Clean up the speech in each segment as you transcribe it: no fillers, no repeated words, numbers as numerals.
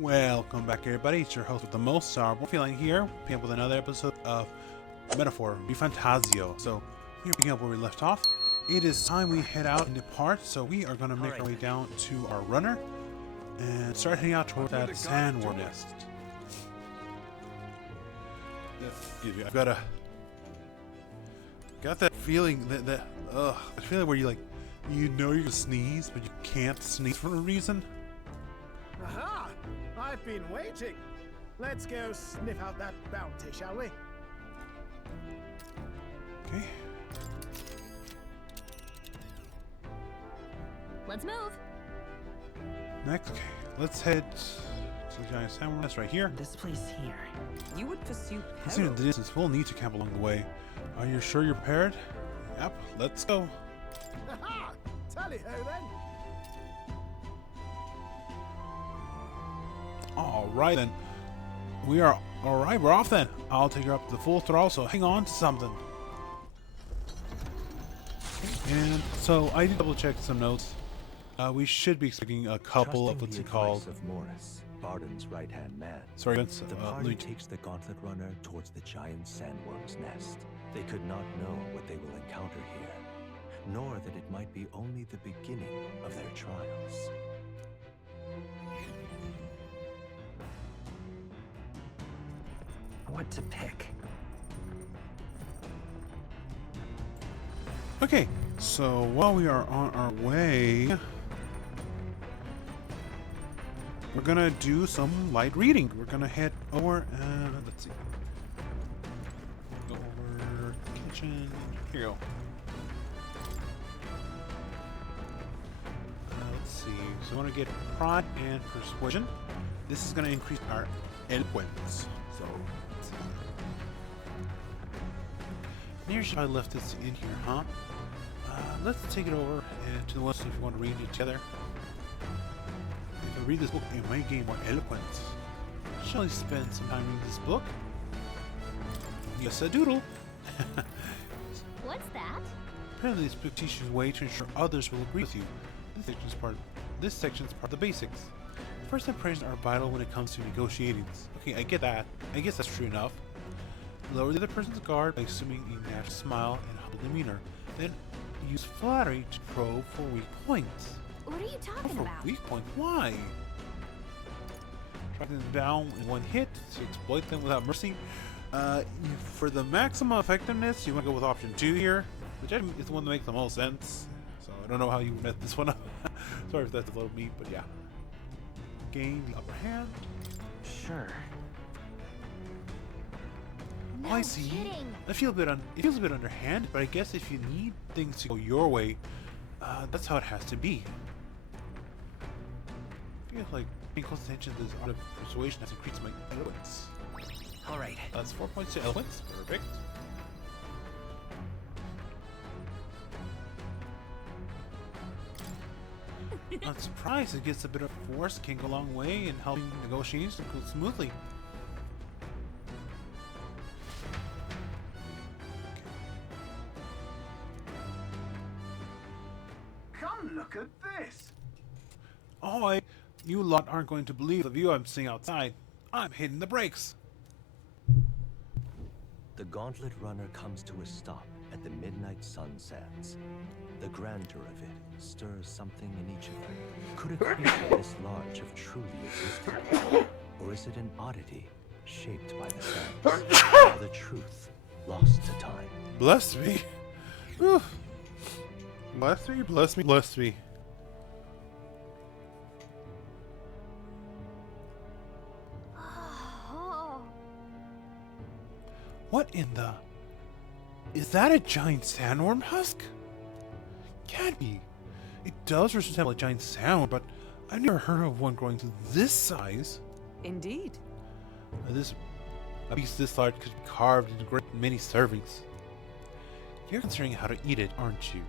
Welcome back, everybody. It's your host with the most, StarBornFeline here, picking up with another episode of Metaphor, Refantazio. So, we're picking up where we left off. It is time we head out and depart, so we are going to make our way down to our runner and start heading out toward that sandworm nest. Excuse me, I've got that feeling that feeling where you you know you're gonna sneeze, but you can't sneeze for a reason. Aha! I've been waiting. Let's go sniff out that bounty, shall we? Okay. Let's move. Next, okay, let's head to the giant sandworm nest right here. This place here. You would pursue Considering the distance, we'll need to camp along the way. Are you sure you're prepared? Yep, let's go. Aha! Tally-ho then. Alright then. We're off then. I'll take her up to the full throttle, so hang on to something. And so I did double check some notes. We should be expecting a couple of what's it called. Of Morris, Barden's right-hand man. Sorry, Vince. The party takes the gauntlet runner towards the giant sandworm's nest. They could not know what they will encounter here, nor that it might be only the beginning of their trials. what to pick. Okay, so while we are on our way, we're gonna do some light reading. We're gonna head over and let's see. Go over kitchen. Here you go. Let's see. So we want to get prod and persuasion. This is gonna increase our eloquence. So I left this in here, huh? Let's take it over to the west if you want to read it together. If I read this book, it might gain more eloquence. Shall I spend some time reading this book? Yes, a doodle. What's that? Apparently, this book teaches you a way to ensure others will agree with you. This section's part of the basics. First impressions are vital when it comes to negotiatings. Okay, I get that. I guess that's true enough. Lower the other person's guard by assuming a natural smile and humble demeanor. Then use flattery to probe for weak points. What are you talking For about? weak points? Why? Track them down in one hit to exploit them without mercy. For the maximum effectiveness, you want to go with option 2 here, which I think is the one that makes the most sense. So I don't know how you met this one up. Sorry if that's a little meat, but yeah. Gain the upper hand. Sure. No Oh, I see. kidding. It feels a bit underhanded, but I guess if you need things to go your way, that's how it has to be. I feel like paying close attention to this art of persuasion has increased my eloquence. All right. That's 4 points to eloquence. Perfect. Not surprised, it gets a bit of force, can go a long way in helping negotiations to go smoothly. Come look at this. Oh, you lot aren't going to believe the view I'm seeing outside. I'm hitting the brakes. The gauntlet runner comes to a stop at the midnight sun sands. The grandeur of it stirs something in each of them. Could a creature this large have truly existed? Or is it an oddity shaped by the sands? Or the truth lost to time? Bless me. Whew. Bless me, bless me, bless me. Oh. What in the... Is that a giant sandworm husk? Can't be. It does resemble a giant sandworm, but I've never heard of one growing to this size. Indeed. A piece this large could be carved into great many servings. You're considering how to eat it, aren't you?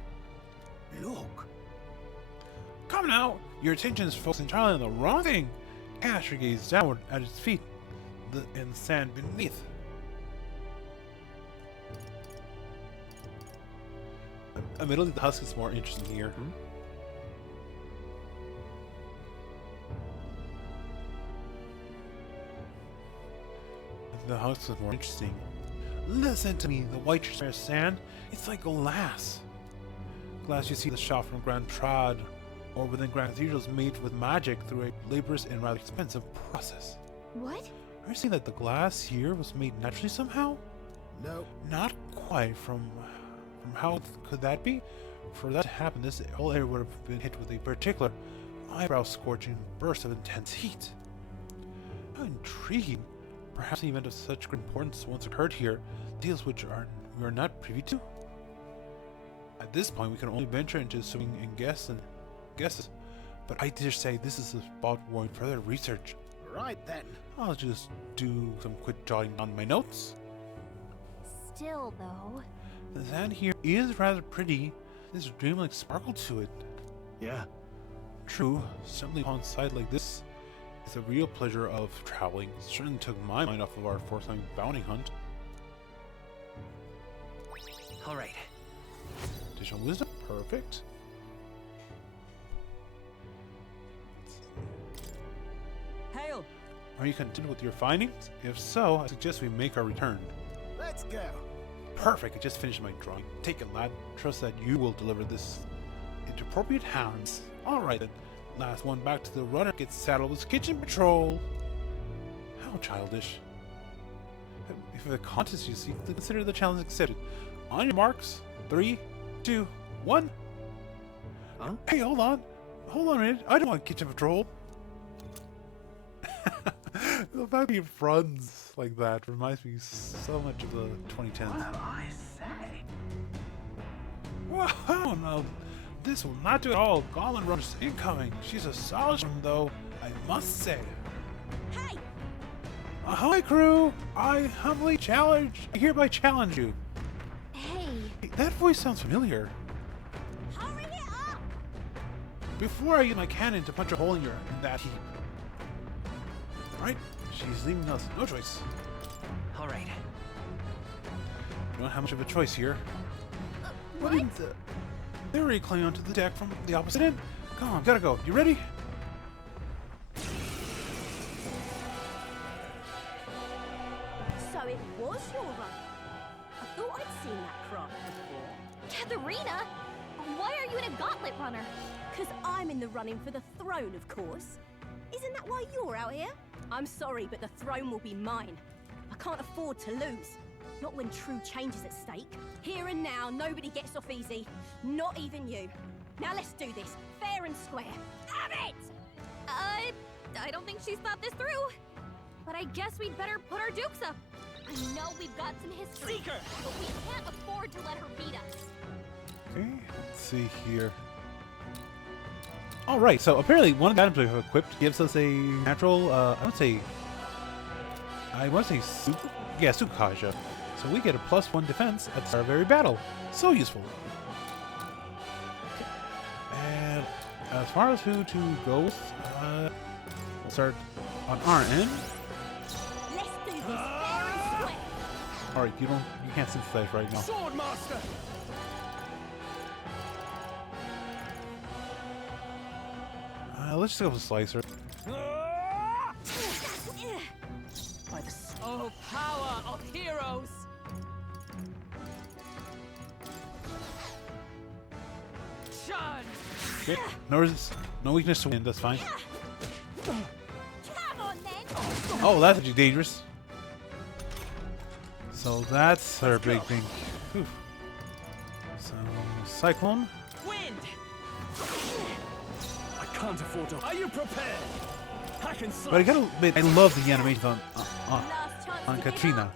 Look. Come now! Your attention is focused entirely on the wrong thing. Cash gazed downward at its feet, and the sand beneath. Admittedly, the husk is more interesting here. the house was more interesting. Listen to me, the white transparent sand, it's like glass. Glass you see in the shop from Grand Trad, or within Grand Cathedrals made with magic through a laborious and rather expensive process. What? Are you saying that the glass here was made naturally somehow? No. Not quite. From how could that be? For that to happen, this whole area would have been hit with a particular eyebrow-scorching burst of intense heat. How intriguing! Perhaps an event of such great importance once occurred here, deals which we are not privy to. At this point, we can only venture into assuming and guesses. But I dare say this is a spot warranting further research. Right then. I'll just do some quick jotting on my notes. Still, though. The sand here is rather pretty. There's a dreamlike sparkle to it. Yeah. True, stumbling upon a sight like this is a real pleasure of traveling. It certainly took my mind off of our forthcoming bounty hunt. All right. Additional wisdom, perfect. Hail! Are you content with your findings? If so, I suggest we make our return. Let's go. Perfect, I just finished my drawing. Take it, lad. Trust that you will deliver this into appropriate hands. Alright then. Last one back to the runner gets saddled with kitchen patrol. How childish. If the contest you seek, consider the challenge accepted. On your marks, 3, 2, 1. Huh? Hey, hold on. Hold on a minute. I don't want kitchen patrol. The fact he runs like that reminds me so much of the 2010s. I say. Whoa, no. This will not do at all. Goblin runners incoming. She's a solid one, though, I must say. Hey! Ahoy, crew! I humbly hereby challenge you. Hey! Hey, that voice sounds familiar. Hurry it up! Before I use my cannon to punch a hole in that heap. Right? She's leaving us no choice. All right. We don't have much of a choice here. What? in the... They're already climbing onto the deck from the opposite end. Come on, gotta go. You ready? So it was your run. I thought I'd seen that craft before. Katharina? Why are you in a gauntlet runner? 'Cause I'm in the running for the throne, of course. Isn't that why you're out here? I'm sorry, but the throne will be mine. I can't afford to lose. Not when true change is at stake. Here and now, nobody gets off easy. Not even you. Now let's do this, fair and square. Have it! I don't think she's thought this through. But I guess we'd better put our dukes up. I know we've got some history, Seeker! but we can't afford to let her beat us. Okay, let's see here. Alright, so apparently one of the items we have equipped gives us a natural, I want to say Sukaja. So we get a +1 defense at the start of every battle. So useful. And as far as who to go with, we'll start on our end. Let's do this fair and square. Alright, you can't synthesize right now. Swordmaster! Let's just go with Slicer. By the power of heroes. Shun! Okay, no weakness to win, that's fine. Come on then. Oh, that's actually dangerous. So that's our big thing. Whew. So, Cyclone. Wind! I can't afford to. Are you prepared? Hack and slash. But I gotta admit, I love the animation Last chance on to get Katrina. up.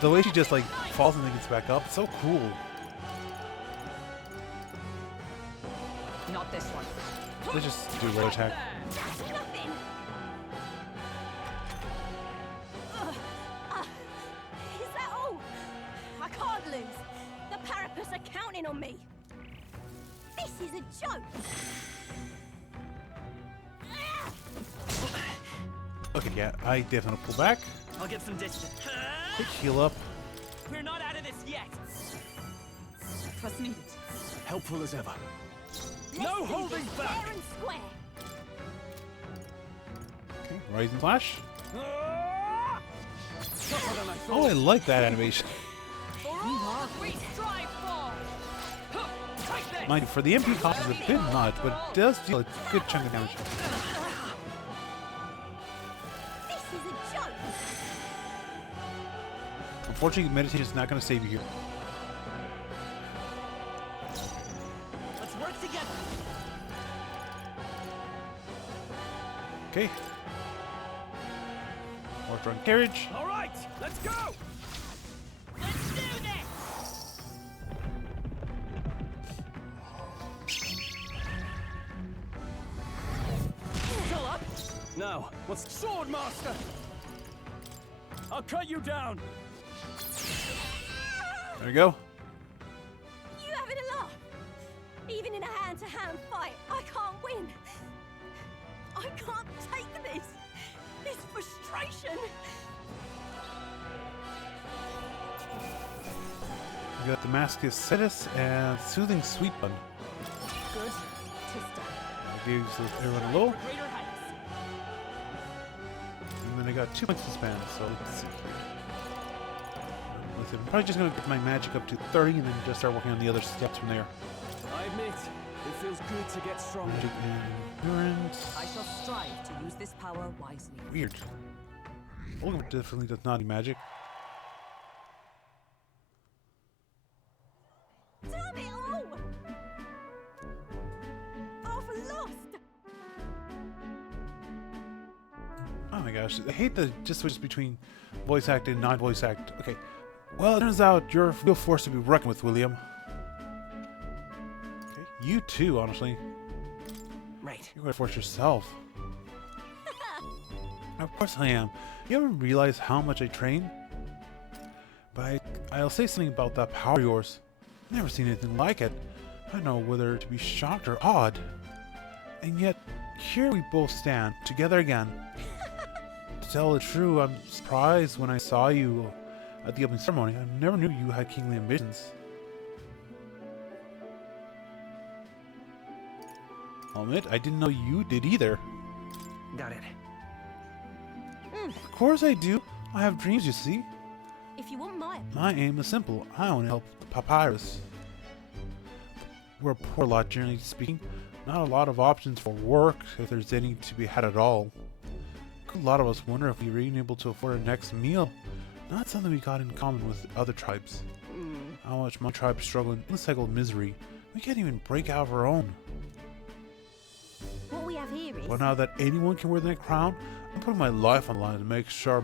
The way she just like falls and then gets back up, it's so cool. Not this one. Let's just do a road attack. That's nothing. Is that all? I can't lose. The parapets are counting on me. This is a joke. Okay, yeah, I definitely pull back. I'll get some distance. Quick heal up. We're not out of this yet. Trust needed. Helpful as ever. Let's No do holding this back. fair and square. Okay, Rising Flash. Oh, I like that animation. For all we strive for. Huh, take this. Mind you, for the MP cost is a bit much, but it does deal a good chunk of damage. This is a joke. Unfortunately, meditation is not going to save you here. Let's work together. Okay. Horse-drawn carriage. All right, let's go. Let's do this. Still up? No. What's sword master? I'll cut you down. There you go. You having a laugh? Even in a hand-to-hand fight, I can't win. I can't take this. This frustration. You got Damascus Cetus and Soothing Sweet Bun. Good to start. I gave everyone a low, For greater heights. and then I got 2 points to spend, so let's see here. I'm probably just going to get my magic up to 30 and then just start working on the other steps from there. I admit, it feels good to get stronger. Magic and endurance. I shall strive to use this power wisely. Weird. Olga definitely does not do magic. Damn it all! I've lost. Oh my gosh, I hate the just switches between voice act and non-voice act. Okay, well it turns out you're a real force to be reckoned with, William. Okay, you too, honestly. Right. You're gonna force yourself. Of course I am. You ever realize how much I train? But I'll say something about that power of yours. Never seen anything like it. I don't know whether to be shocked or awed. And yet, here we both stand, together again. To tell the truth, I'm surprised when I saw you at the opening ceremony. I never knew you had kingly ambitions. I'll admit, I didn't know you did either. Got it. Of course I do. I have dreams, you see. If you want my My aim is simple. I want to help the Papyrus. We're a poor lot, generally speaking. Not a lot of options for work, if there's any to be had at all. A lot of us wonder if we were even able to afford our next meal. Not something we got in common with other tribes. How much my tribe struggle in this cycle of misery. We can't even break out of our own. what we have here is. Well, now that anyone can wear that crown, I'm putting my life on the line to make sure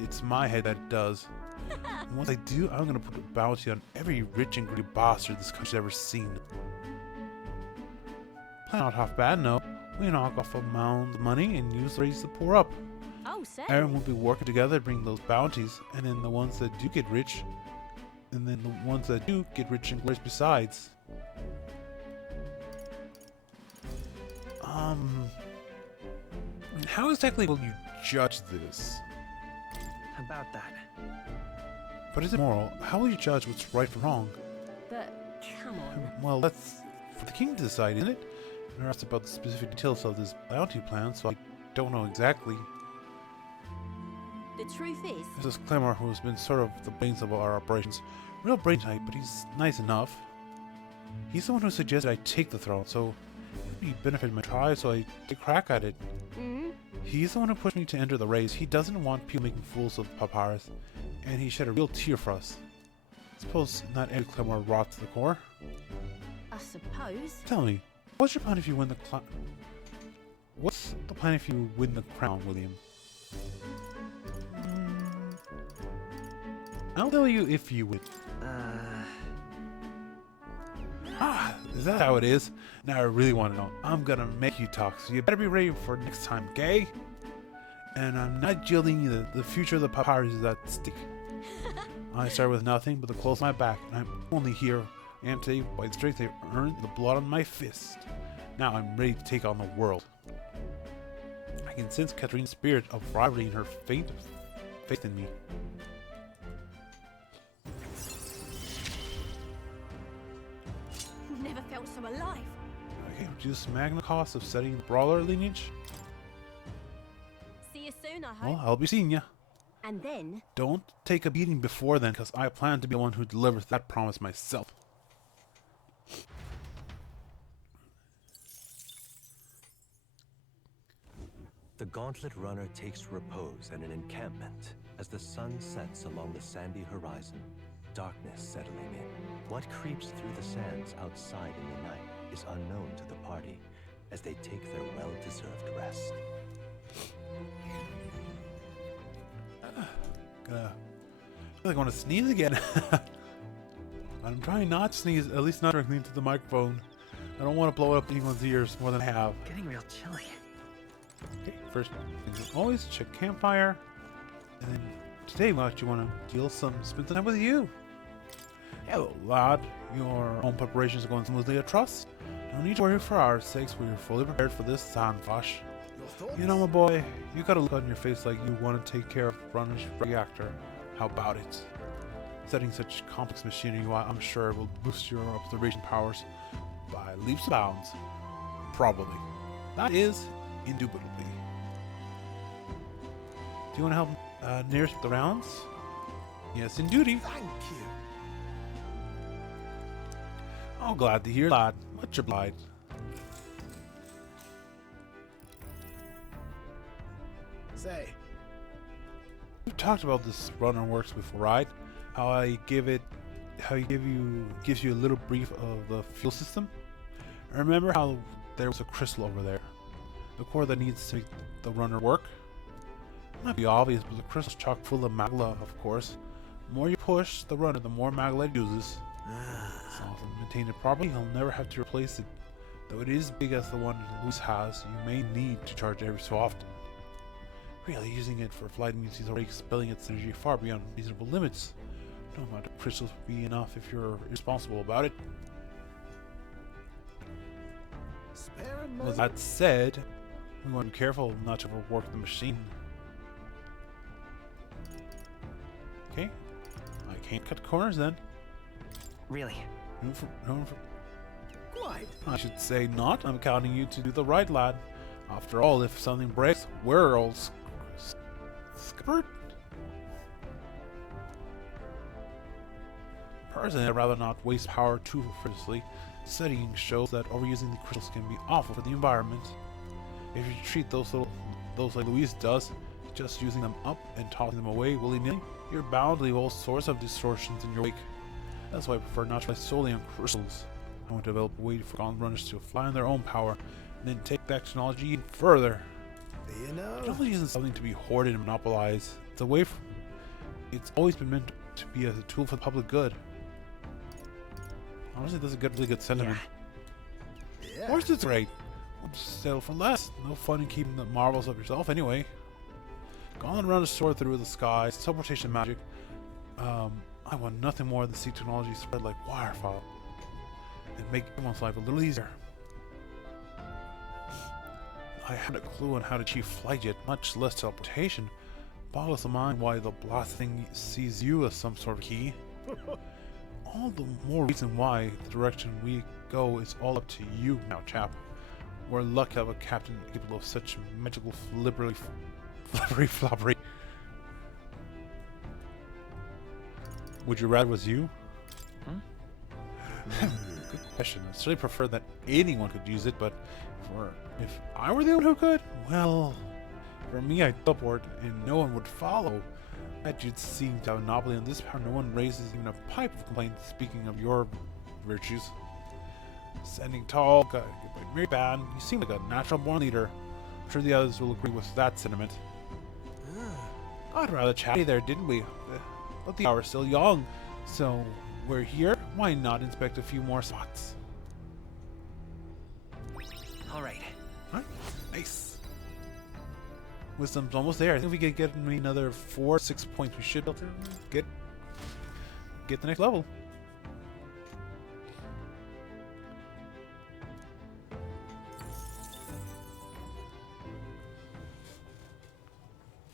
it's my head that it does. And once I do, I'm gonna put a bounty on every rich and greedy bastard this country's ever seen. Plan not half bad, no. We knock off a mound of money and use to raise the poor up. Oh, say. Everyone will be working together to bring those bounties, and then the ones that do get rich, and then the ones that do get rich and glorious besides. How exactly will you judge this? About that. But is it moral? How will you judge what's right from wrong? But come on. Well, that's for the king to decide, isn't it? I'm asked about the specific details of this bounty plan, so I don't know exactly. The truth is. This is Clemmer, who has been sort of the brains of our operations. Real brain type, but he's nice enough. He's the one who suggested I take the throne, so it would be benefit my tribe, so I take a crack at it. He's the one who pushed me to enter the race. He doesn't want people making fools of Papyrus, and he shed a real tear for us. Suppose not every Clemmer rot to the core. I suppose. Tell me, what's your plan if you win the What's the plan if you win the crown, William? I'll tell you if you win. Is that how it is? Now I really want to know. I'm gonna make you talk, so you better be ready for next time, okay? And I'm not yielding you. The future of the Papyrus is at stake. I started with nothing but the clothes on my back, and I'm only here I am today by the strength I've earned, the blood on my fist. Now I'm ready to take on the world. I can sense Katharine's spirit of rivalry in her faint faith in me. Never felt so alive. Okay, reduce Magna cost of setting the brawler lineage. See you soon, I hope. Well, I'll be seeing ya. And then Don't take a beating before then, because I plan to be the one who delivers that promise myself. The Gauntlet Runner takes repose at an encampment as the sun sets along the sandy horizon, darkness settling in. What creeps through the sands outside in the night is unknown to the party as they take their well-deserved rest. I feel like I want to sneeze again. I'm trying not to sneeze, at least not directly into the microphone. I don't want to blow up anyone's ears more than I have. Getting real chilly. Okay, first thing as always, check campfire. And then today we actually want to deal some spend some time with you. Hello, lad. Your own preparations are going smoothly, I trust. No need to worry for our sakes, we're fully prepared for this sandflash. Your thoughts? You know, my boy, you got a look on your face like you want to take care of Runner's reactor. How about it? Setting such complex machinery, I'm sure will boost your observation powers by leaps and bounds. Probably. That is, indubitably. Do you want to help nearest the rounds? Yes, in duty. Thank you. Oh, glad to hear, lad. Much obliged. Say, We've talked about this runner works before, right? How gives you a little brief of the fuel system. I remember how there was a crystal over there, the core that needs to make the runner work. Might be obvious, but the crystal's chock full of magla, of course. The more you push the runner, the more magla it uses. So if you maintain it properly, you'll never have to replace it. Though it is big as the one Luis has, you may need to charge every so often. Really, using it for flight means he's already expelling its energy far beyond reasonable limits. No amount of crystals will be enough if you're irresponsible about it. spare a With moment. that said, we want to be careful not to overwork the machine. Okay, I can't cut corners then. Really? Quite. I should say not. I'm counting you to do the right, lad. After all, if something breaks, we're all scuppered. Personally, I'd rather not waste power too frivolously. Studying shows that overusing the crystals can be awful for the environment. If you treat those like Louise does, just using them up and tossing them away willy-nilly, you're bound to leave all sorts of distortions in your wake. That's why I prefer not to rely solely on crystals. I want to develop a way for gauntlet runners to fly on their own power, and then take that technology even further. You know, Technology isn't something to be hoarded and monopolized. It's always been meant to be as a tool for the public good. Honestly, that's a really good sentiment. yeah. Of course it's great. We'll just settle for less. No fun in keeping the marvels of yourself anyway. Gauntlet runners soar through the sky, teleportation magic. I want nothing more than to see technology spread like wildfire and make everyone's life a little easier. I had a clue on how to achieve flight yet, much less teleportation. Boggles the mind why the blast thing sees you as some sort of key. All the more reason why the direction we go is all up to you now, chap. We're lucky to have a captain capable of such magical flubbery. Would you rather it was you? Good question. I certainly prefer that anyone could use it, but if I were the one who could, well, for me, I'd teleport and no one would follow. I bet you'd seem to have a monopoly on this power. No one raises even a pipe of complaint. Speaking of your virtues, standing tall, got very bad. You seem like a natural-born leader. I'm sure the others will agree with that sentiment. I'd rather chatty there, didn't we? But the hour's still young, so we're here. Why not inspect a few more spots? All right. Alright, nice. Wisdom's almost there. I think if we could get maybe another 4-6 points, we should be able to get the next level.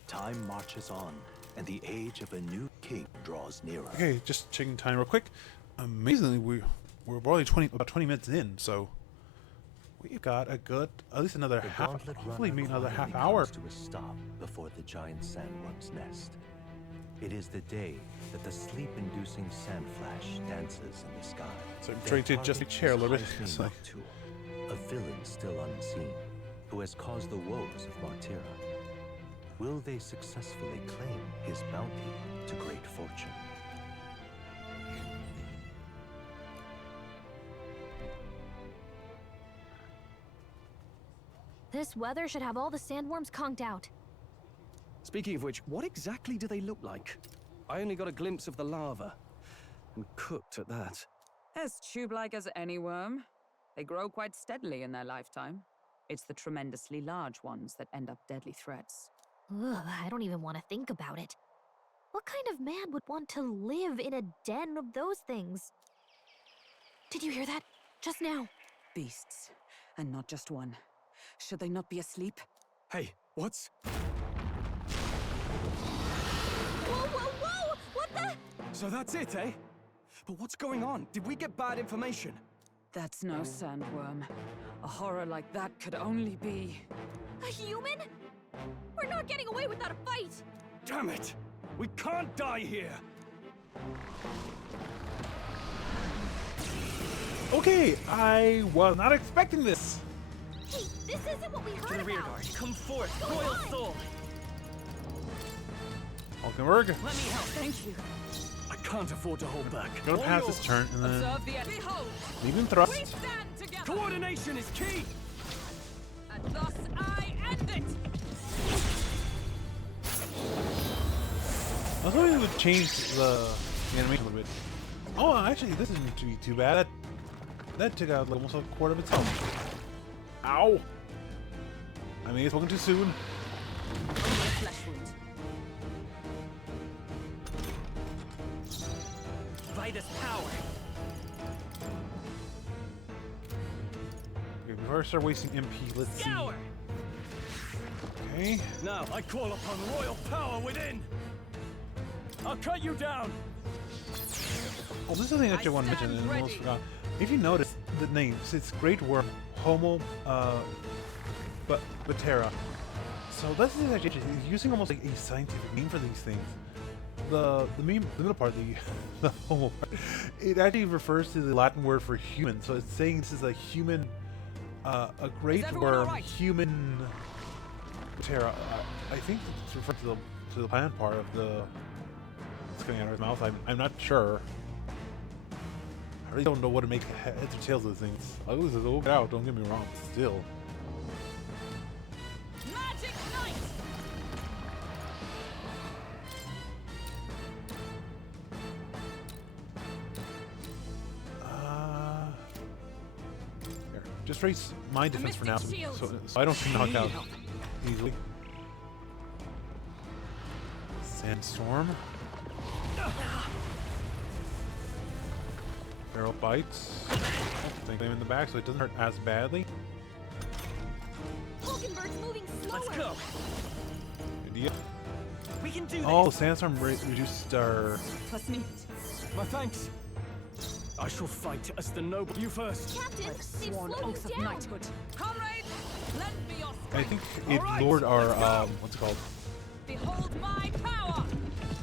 Time marches on, and the age of a new king draws nearer. Okay, just checking time real quick. Amazingly, we're already about 20 minutes in, so we've got a good, at least another The half, Gauntlet hopefully Runner maybe another half finally hour. comes to a stop before the giant sandworm's nest. It is the day that the sleep-inducing sand flash dances in the sky. So I'm Their trying to adjust the target chair a is little bit. High It's Queen like- Noctua, a villain still unseen, who has caused the woes of Martira. Will they successfully claim his bounty to great fortune? This weather should have all the sandworms conked out. Speaking of which, what exactly do they look like? I only got a glimpse of the lava. And cooked at that. As tube-like as any worm. They grow quite steadily in their lifetime. It's the tremendously large ones that end up deadly threats. Ugh, I don't even want to think about it. What kind of man would want to live in a den of those things? Did you hear that? Just now. Beasts. And not just one. Should they not be asleep? Hey, what's... Whoa, whoa, whoa! What the? So that's it, eh? But what's going on? Did we get bad information? That's no sandworm. A horror like that could only be... A human? We're not getting away without a fight! Damn it! We can't die here! Okay, I was not expecting this. Hey, this isn't what we heard about! Come forth, What's going royal on? soul! Hulkenberg. Let me help. Thank you. I can't afford to hold back. Gonna pass this turn and then Observe the... Behold! leave him We thrust. stand together! Coordination is key! And thus I end it! I was hoping it would change the animation a little bit. Oh, actually, this isn't to be too bad. That took out like almost a quarter of its health. Ow! I may have spoken too soon. Only a flesh wound. By this power! Okay, before I start wasting MP, let's see. Scour! Okay. Now I call upon royal power within! I'll cut you down! Oh, this is something that I want to mention and I almost forgot. If you notice the name, it's Great Worm Homo Batera. So this is actually he's using almost like a scientific name for these things. The middle part, the Homo part, it actually refers to the Latin word for human. So it's saying this is a human, a great everyone worm, alright? human Batera. I think it's referring to the plant part of the. It's coming out of his mouth. I'm not sure. I really don't know what to make heads or tails of those things. I was all out, don't get me wrong, still. Magic Knight! Here. Just raise my defense for now, Mystic Shield. so I don't get knocked out easily. Sandstorm. Barrel bites. Think him in the back so it doesn't hurt as badly. Hulkenberg's moving slower! Let's go! Good deal. We can do this! Oh, Sandstorm reduced our... Plus me. My thanks! I shall fight as the noble. You first! Captain, I've they've sworn slowed oath you of down! knighthood. Comrades, lend me your I strength. think it Alright, lowered our, let's go. what's it called? Behold my power!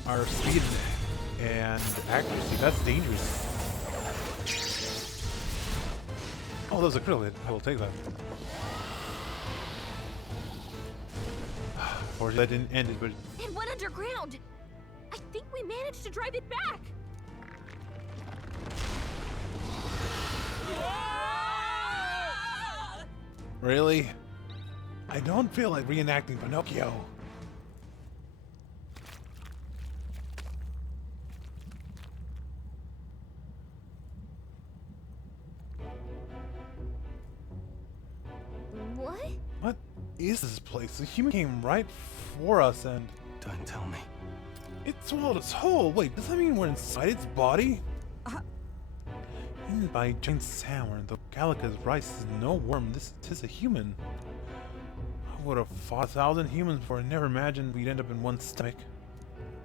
Our speed and accuracy. That's dangerous. Oh, that was a critical hit. I will take that. Unfortunately, that didn't end it, but It went underground! I think we managed to drive it back! really? I don't feel like reenacting Pinocchio. What? What is this place? The human came right for us and Don't tell me. it swallowed us whole. Wait, does that mean we're inside its body? Eaten by a giant salmon, though Gallica's rice is no worm, tis a human. I would have fought 1,000 humans before I never imagined we'd end up in one stomach.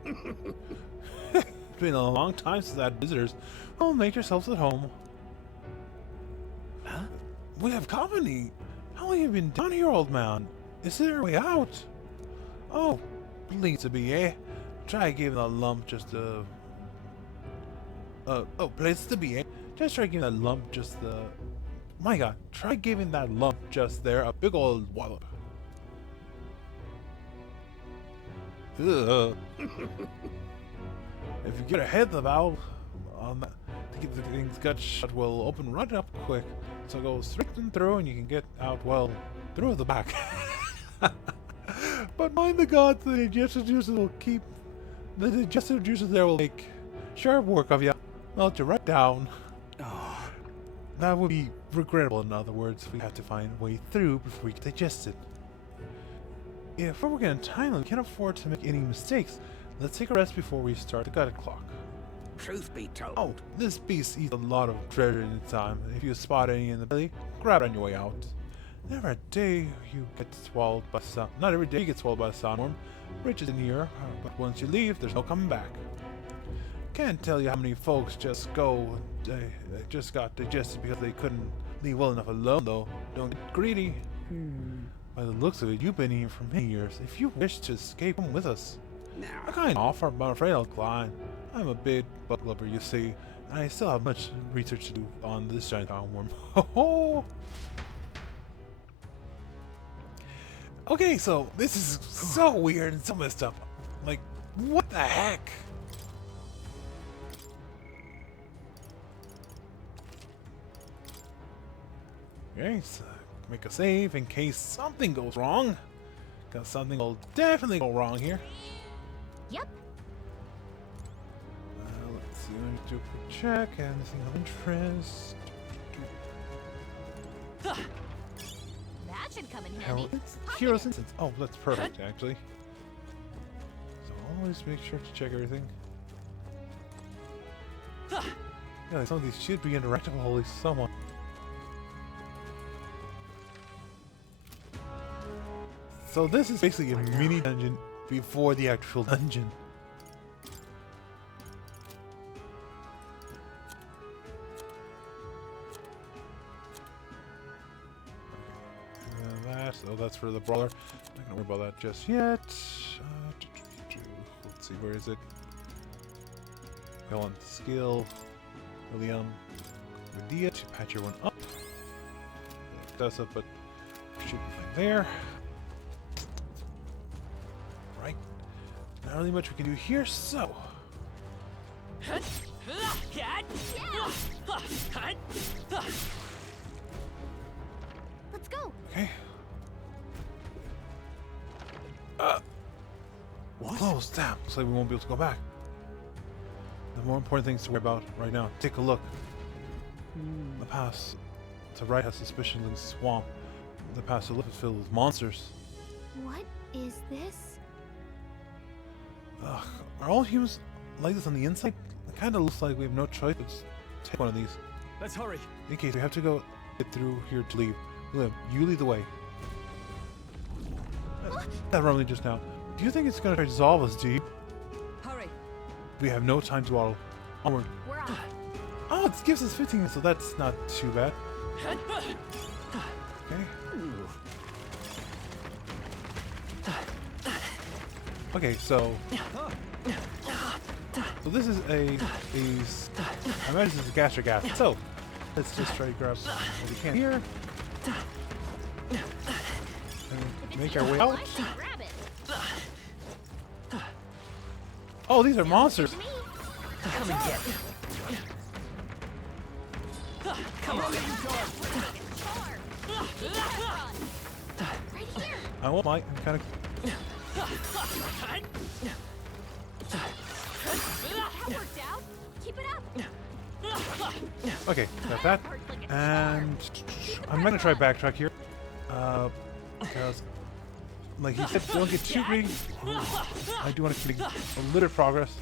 It's been a long time since I had visitors. Well, make yourselves at home. Huh? We have company. How long have you been down here, old man? Is there a way out? Oh, please to be, eh? Try giving that lump just oh, place to be, eh? Just try giving that lump just my god, try giving that lump just there a big old wallop. Ugh. If you get ahead of the valve on that, to keep the thing's gut shut will open right up quick. So go straight and through and you can get out, well, through the back. But mind the gods, the digestive juices will keep... The digestive juices there will make sharp work of you. Melt you right down. Oh, that would be regrettable, in other words. We have to find a way through before we get digested. If we're working on time, we can't afford to make any mistakes. Let's take a rest before we start the gut clock. Truth be told. Oh, this beast eats a lot of treasure in its time. If you spot any in the belly, grab it on your way out. Never a day you get swallowed by sun. Not every day you get swallowed by a sandworm. Riches in here, but once you leave, there's no coming back. Can't tell you how many folks just just got digested because they couldn't leave well enough alone, though. Don't get greedy. By the looks of it, you've been here for many years. If you wish to escape, come with us. A kind offer, but I'm afraid I'll decline. I'm a big bug lover, you see, and I still have much research to do on this giant sandworm. Ho Okay, so this is so weird and so messed up. Like, what the heck? Okay, so make a save in case something goes wrong. Because something will definitely go wrong here. Yep. Let's see, we need to do a quick check. Anything of interest? That should come in handy. Heroes instance. Oh, that's perfect, actually. So always make sure to check everything. Yeah, some of these should be interactable, holy someone. So this is basically a mini dungeon before the actual dungeon. So that's for the brawler. I'm not gonna worry about that just yet. Let's see, where is it? Go on skill. William. Medea to patch everyone up. It does it, but should be fine there. Right. Not really much we can do here, so. Let's go. Okay. What? Close. Damn. Looks like we won't be able to go back. The more important things to worry about right now. Take a look. The pass to right has suspiciously swamp. The pass to left is filled with monsters. What is this? Ugh. Are all humans like this on the inside? It kind of looks like we have no choice but to take one of these. Let's hurry. In case we have to go get through here to leave. Liv, you lead the way. That rumbling just now. Do you think it's going to dissolve us, do you? Hurry. We have no time to dawdle. Onward. We're on. Oh, it gives us 15, so that's not too bad. Okay. Okay, so this is a I imagine this is a gastric acid. So let's just try to grab what we can here and make our way out. I should grab it. Oh, these are monsters. Come and get it. Come on. Right here. I won't lie, I'm kind of. That worked out. Keep it up. Okay, got that. And I'm gonna try backtrack here. Because, like he said, don't get too greedy. I do want to make a little progress.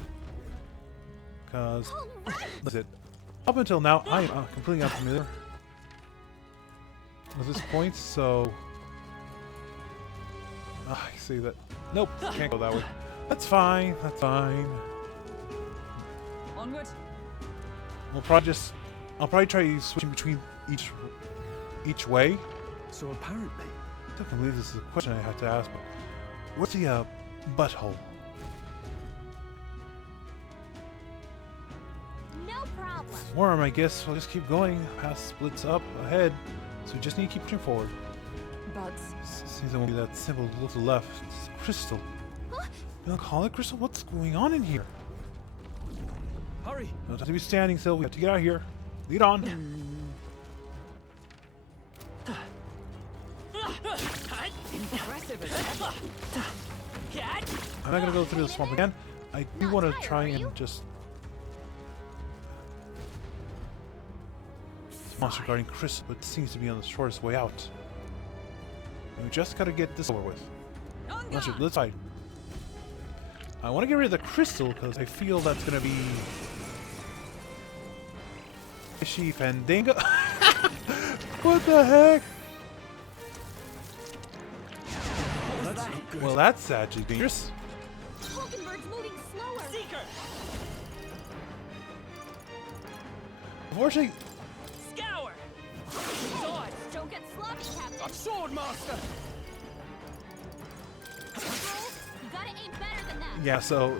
Because, that's it. Up until now, I am completely unfamiliar with this point, so. I see that. Nope, can't go that way. That's fine, that's fine. Onward. I'll probably try switching between each way. So apparently, I don't believe this is a question I have to ask, but what's the butthole? worm, I guess we'll just keep going. Path splits up ahead, so we just need to keep pushing forward. But Seems it won't be that simple. Look to the left. It's a crystal. Melancholic crystal? What's going on in here? Hurry! No time to be standing still. We have to get out of here. Lead on. impressive as ever. I'm not gonna go through the swamp again. I do Not want to tired, try are you? and just. This monster guarding crystal, but seems to be on the shortest way out. And we just gotta get this over with. Monster, let's fight. I want to get rid of the crystal because I feel that's gonna be fishy fandango. What the heck? Well, that's actually dangerous. Hulkenberg's moving slower. Seeker! Unfortunately, Scour! Dodge. Don't get sloppy, Captain. Sword Master! Control, you gotta aim better than that. yeah. So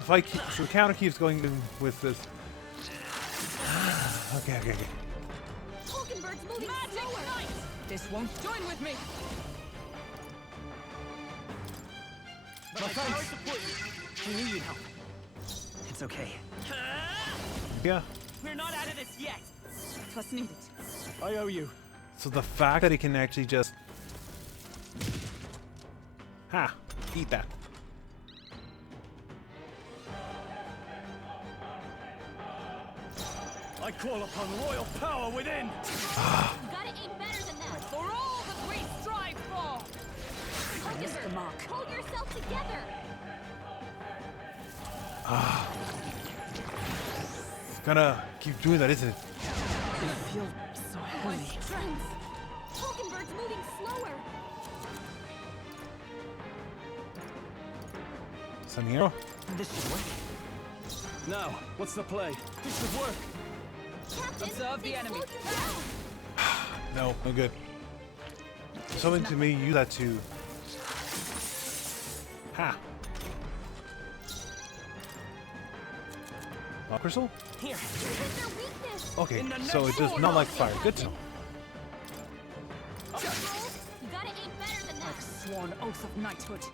if I keep, so the counter keeps going in with this. Okay. Hulkenberg's moving Magic slower. Knight! This won't join with me. My thanks! I knew you'd help. It's okay. Yeah. We're not out of this yet. It was needed. I owe you. So the fact that he can actually just eat that. I call upon royal power within! You gotta aim better than that. For all that we strive for! Hulkenberg, the mark. hold yourself together. It's gonna keep doing that, isn't it? I feel so My heavy. strength. Hulkenberg's moving slower. Some hero. This should work. Now, what's the play? This should work! Captain, Observe the they enemy. slowed you down. No good. Something to me, use that to. Crystal? Here. You hit their weakness. Okay, In the so it does not like fire. Good to know. Control, you gotta aim better than that. I've sworn oath of knighthood.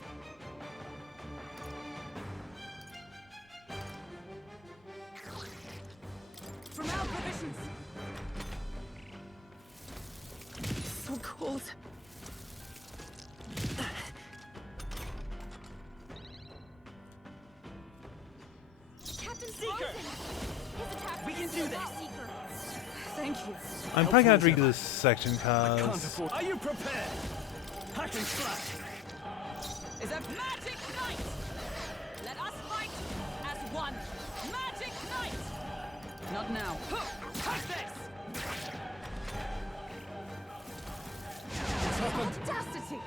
From our provisions. So cold. Captain's frozen. His attack We can is do a this. lot weaker. Thank you. I'm probably gonna have to redo this section Can't because afford. Are you prepared? Hack and slash! Is a magic knight! Let us fight as one. Magic knight! Not now. Take this! What's happened? Audacity!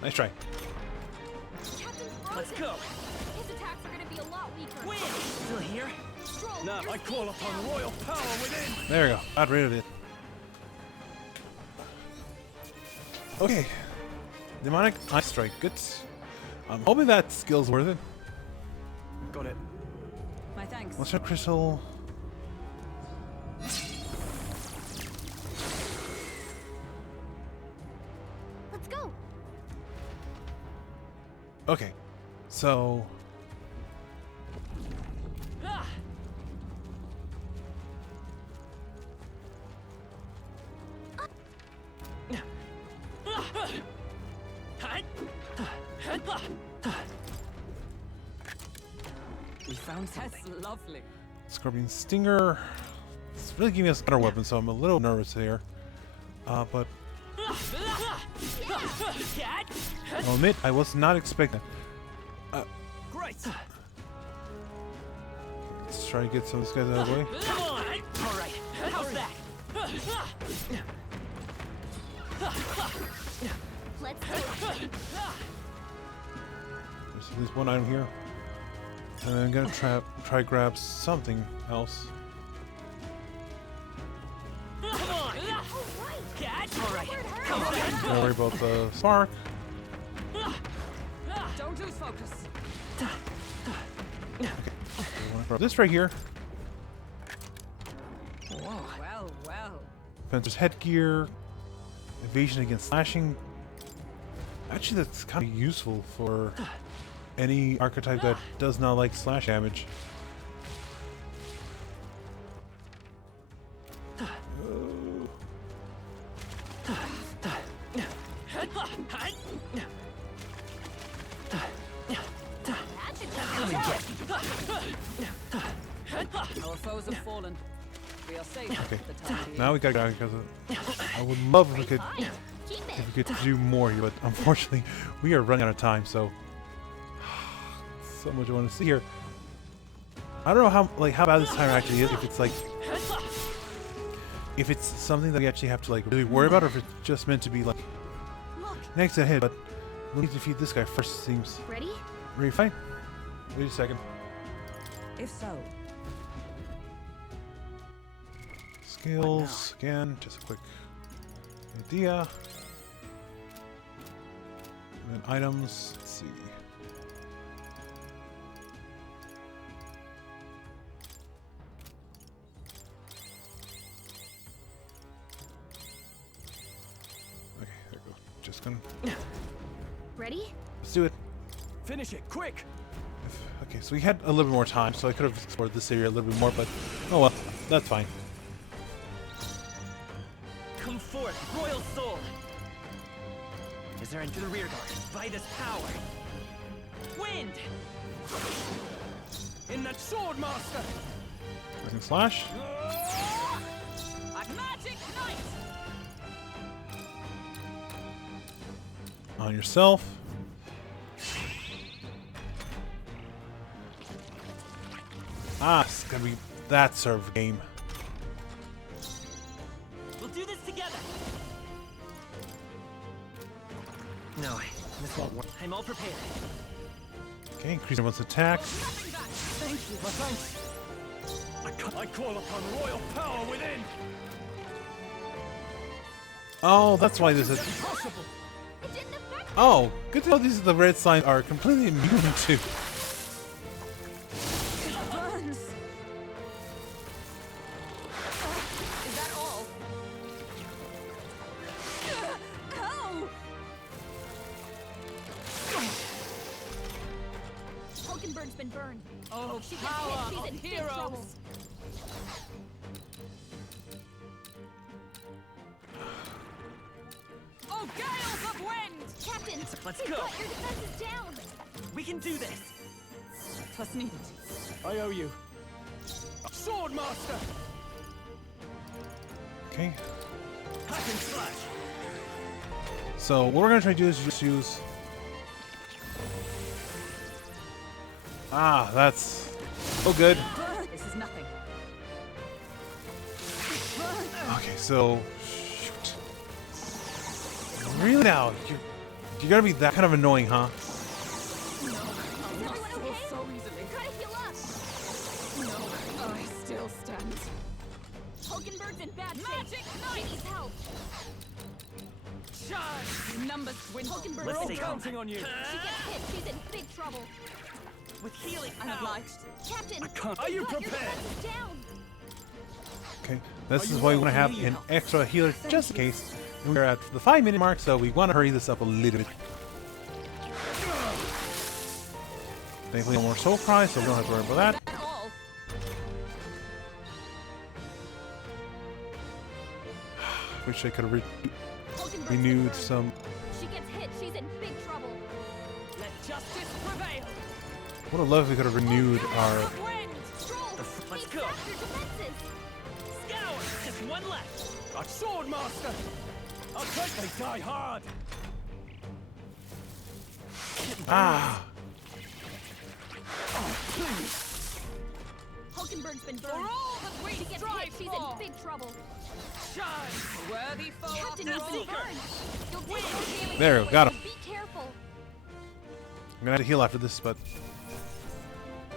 nice try. Captain's frozen. Let's go. His attacks are gonna be a lot weaker. Win! Still here? Stroll, Now, your I call speed's upon down. royal power within! There we go. Got rid of it. Okay. Demonic Eye Strike. Good. I'm hoping that skill's worth it. Got it. My thanks. What's our crystal? Let's go. Okay. So. Ah! We found something. That's lovely. Scorpion Stinger. It's really giving us better weapon, so I'm a little nervous here. But Cat? I'll admit I was not expecting. Great! Let's try to get some of these guys out of the way. Come on! Alright, how's that? Let's do it. There's at least one item here. And I'm gonna try grab something else. Come on! All right. Cat? Alright, Word hurt. come on! Don't worry about the spark. Don't lose focus. This right here. Well, well. Fencer's headgear. Evasion against slashing. Actually, that's kind of useful for any archetype that does not like slash damage. Our foes have fallen. We are safe Okay, for the time being. now we gotta go because I would love if we could Keep it. if we could do more here, but unfortunately we are running out of time. So much I want to see here. I don't know how bad this timer actually is. If it's something that we actually have to like really worry about, or if it's just meant to be like next ahead. But we need to defeat this guy first. Seems Ready? ready to fight. Wait a second. If so, Skills again. Just a quick idea. And then items. Let's see. Okay, there we go. Just gonna. Ready? Let's do it. Finish it, quick! Okay, so we had a little bit more time, so I could have explored this area a little bit more, but oh well, that's fine. Come forth, royal soul! Is there into the rear guard? By this power! Wind! In that sword, master! I can slash. a magic knight! On yourself. Ah, it's gonna be that sort of game. We'll do this together! No, this won't work. I'm all prepared. Okay, increase everyone's attack. Nothing back. Thank you, my thanks! I call upon royal power within! Oh, that's why this is. Impossible! It didn't affect Oh, good to know these the red signs are completely immune to. It burns. Is that all? Ow! Hulkenberg's been burned. Oh, She gets power hit. She's of in big heroes! trouble. Oh, gales of wind! Captain, Let's we've go. got your defenses down. We can do this! Twas needed. I owe you. Sword master! Okay, Hack and slash! so what we're gonna try to do is just use. Ah, that's oh good. This is nothing. Okay, so shoot. Really now, you're gonna be that kind of annoying, huh? Is everyone okay? So easily. Try to heal up. No, I still stand. Hulkenberg's in bad shape. Magic She needs help. Charge! Numbers dwindle. Hulkenberg's Let's in see. trouble. Counting on you! She gets hit. She's in big trouble. With healing Unobliged. Captain, can't- Are we've you got your prepared? defenses down. Okay, this is why we want to have an extra healer just in case. And we're at the 5-minute mark, so we want to hurry this up a little bit. Thankfully, no more soul cries, so we don't have to worry about that. That all. Wish I could have Hulkenberg's been renewed burned. some. She gets hit. She's in big trouble. Let justice prevail. Would have loved if we could have renewed our. Of wind. Stroll, Let's he's go. sapped your defenses. Scour! Just one left! A sword master! I'll take they die hard! Ah! Hulkenberg's been For burned. all that we She gets hit. strive She's for. in big trouble. Charge! A worthy foe Captain, after you've been all. burned. You'll take more damage. There we go, got anyway, him. so be careful. I'm gonna have to heal after this, but.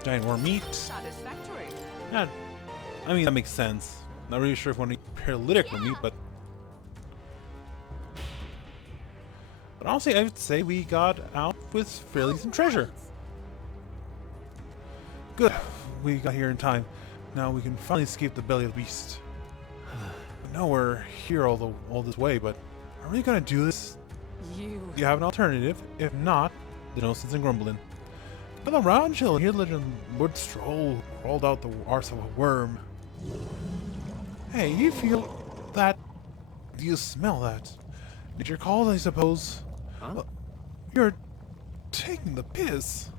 Giant worm meat. Satisfactory. Yeah, I mean, that makes sense. Not really sure if I want to eat paralytic meat, but. But honestly, I would say we got out with fairly some treasure. Good. we got here in time. Now we can finally escape the belly of the beast. I know we're here all this way, but are we gonna do this? You have an alternative. If not, then no sense in grumbling. But the round chill here, little wood stroll crawled out the arse of a worm. Hey, you feel that? Do you smell that? Did your call, I suppose? Huh? You're taking the piss.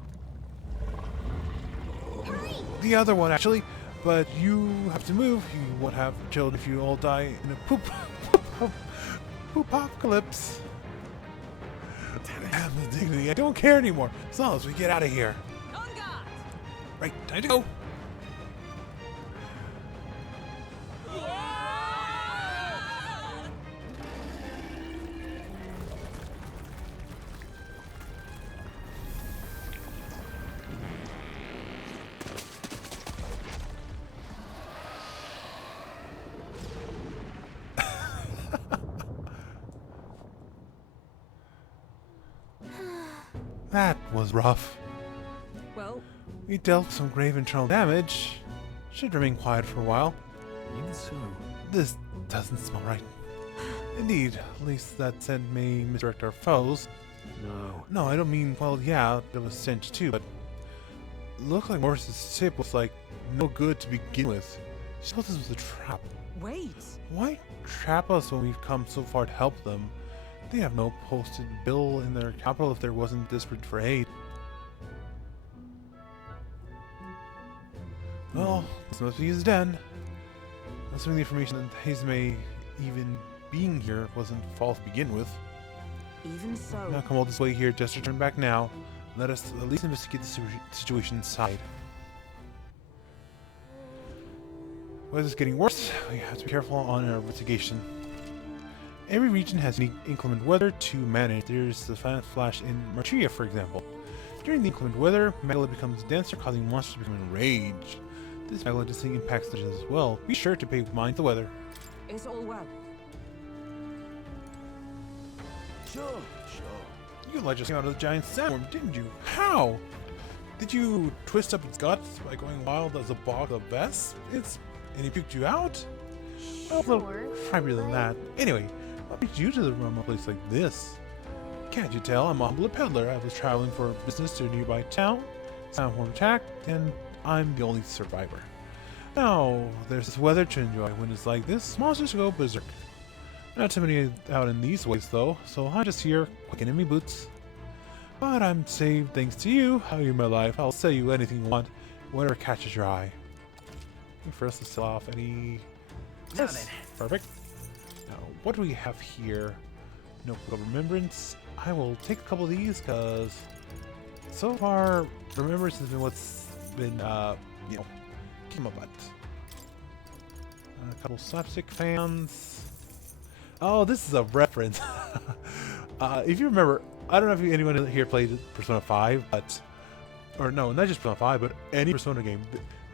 Hurry! The other one, actually. But you have to move. You won't have children if you all die in a poop-apocalypse. Damn the dignity. I don't care anymore. As long as we get out of here. On guard! Right, time to go. That was rough. Well, We dealt some grave internal damage. Should remain quiet for a while. Even so. This doesn't smell right. Indeed, at least that scent may misdirect our foes. No. No, I don't mean, well, yeah, it was stench too, but looked like Morris's tip was like no good to begin with. She thought this was a trap. wait. Why trap us when we've come so far to help them? They have no posted bill in their capital if there wasn't desperate for aid. Well, this must be his den. Assuming the information that Hazme even being here wasn't false to begin with. Even so. Now come all this way here just to turn back now. Let us at least investigate the situation inside. Weather's is getting worse. We have to be careful on our investigation. Every region has unique inclement weather to manage. There's the flash in Martria, for example. During the inclement weather, Megala becomes denser, causing monsters to become enraged. This Megala distinct impacts the as well. Be sure to pay mind to the weather. It's all well. Sure. You let just came out of the giant sandworm, didn't you? How? Did you twist up its guts by going wild as a bog of vests? And he puked you out? Well, a little Sure, primary than that. Anyway, what brings you to the room a place like this? Can't you tell? I'm a humble peddler. I was traveling for business to a nearby town. Sandworm attacked, and I'm the only survivor. Now, there's this weather to enjoy. When it's like this, monsters go berserk. Not too many out in these ways, though, so I'm just here, quicking in me boots. But I'm saved thanks to you. How you my life? I'll sell you anything you want, whatever catches your eye. First, let's sell off any. Yes, perfect. Now, what do we have here? Notebook of Remembrance. I will take a couple of these because so far, Remembrance has been what's been, keep my butt. A couple slapstick fans. Oh, this is a reference. If you remember, I don't know if anyone here played Persona 5, but or no, not just Persona 5, but any Persona game.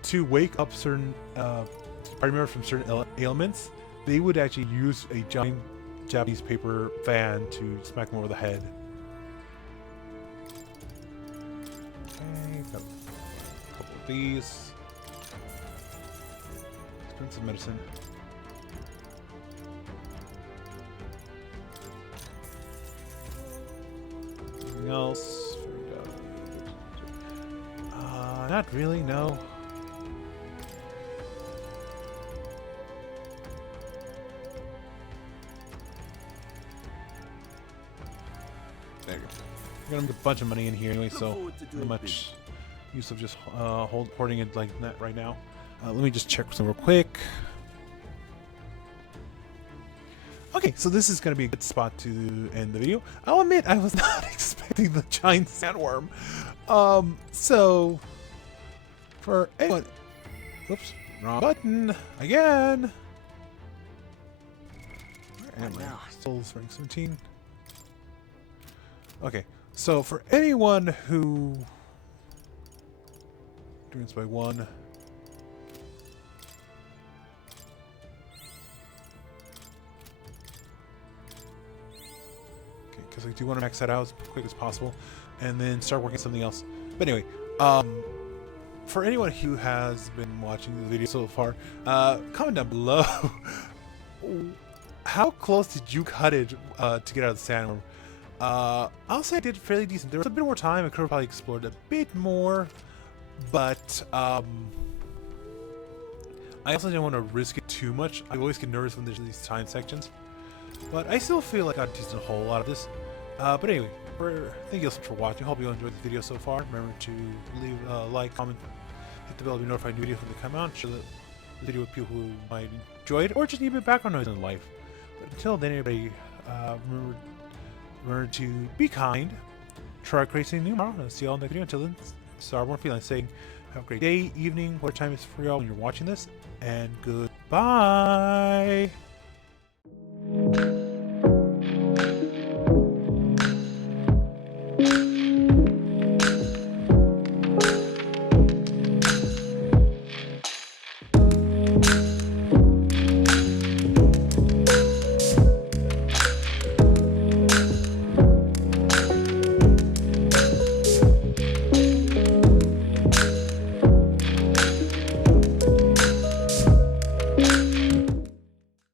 To wake up certain party members from certain ailments, they would actually use a giant Japanese paper fan to smack them over the head. Okay, got a couple of these. Expensive medicine. Anything else? Not really, no. There you go. We're gonna make a bunch of money in here anyway, so not much use of just hoarding it like that right now. Let me just check some real quick. Okay, so this is going to be a good spot to end the video. I'll admit I was not expecting the giant sandworm. So for anyone, whoops, wrong button again. Where am I? Still rank 17. Okay, so for anyone who doing this by one. Because I do want to max that out as quick as possible and then start working something else. But anyway, for anyone who has been watching the video so far, comment down below. How close did you cut it to get out of the sandworm? I'll say I did fairly decent. There was a bit more time. I could have probably explored a bit more, but I also didn't want to risk it too much. I always get nervous when there's these time sections, but I still feel like I got a decent whole out of this. But anyway, thank you so much for watching. Hope you enjoyed the video so far. Remember to leave a like, comment, hit the bell to be notified new videos when they come out. Share the video with people who might enjoy it or just need a bit of background noise in life. But until then, everybody, remember to be kind. Try creating new tomorrow. I'll see you all in the next video. Until then, StarBornFeline saying, have a great day, evening, whatever time it's for y'all when you're watching this, and goodbye.